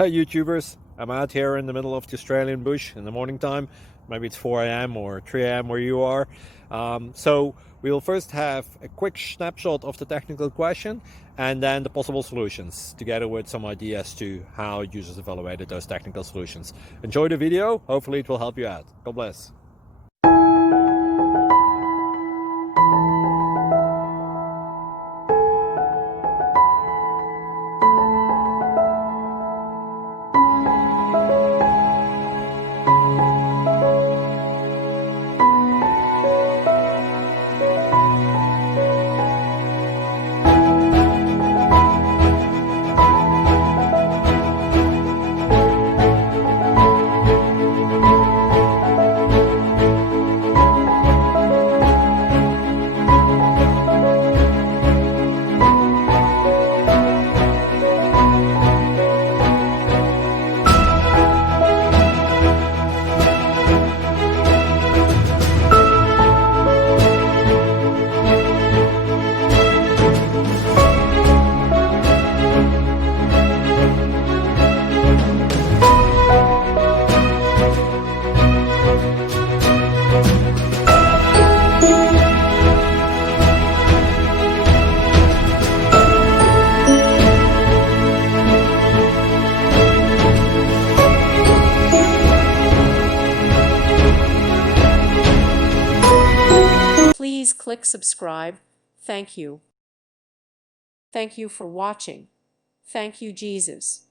Hey YouTubers, I'm out here in the middle of the Australian bush in the morning time. Maybe it's 4 a.m. or 3 a.m. where you are. So we'll first have a quick snapshot of the technical question and then the possible solutions, together with some ideas to how users evaluated those technical solutions. Enjoy the video, hopefully it will help you out. God bless. Please click subscribe. Thank you. Thank you for watching. Thank you, Jesus.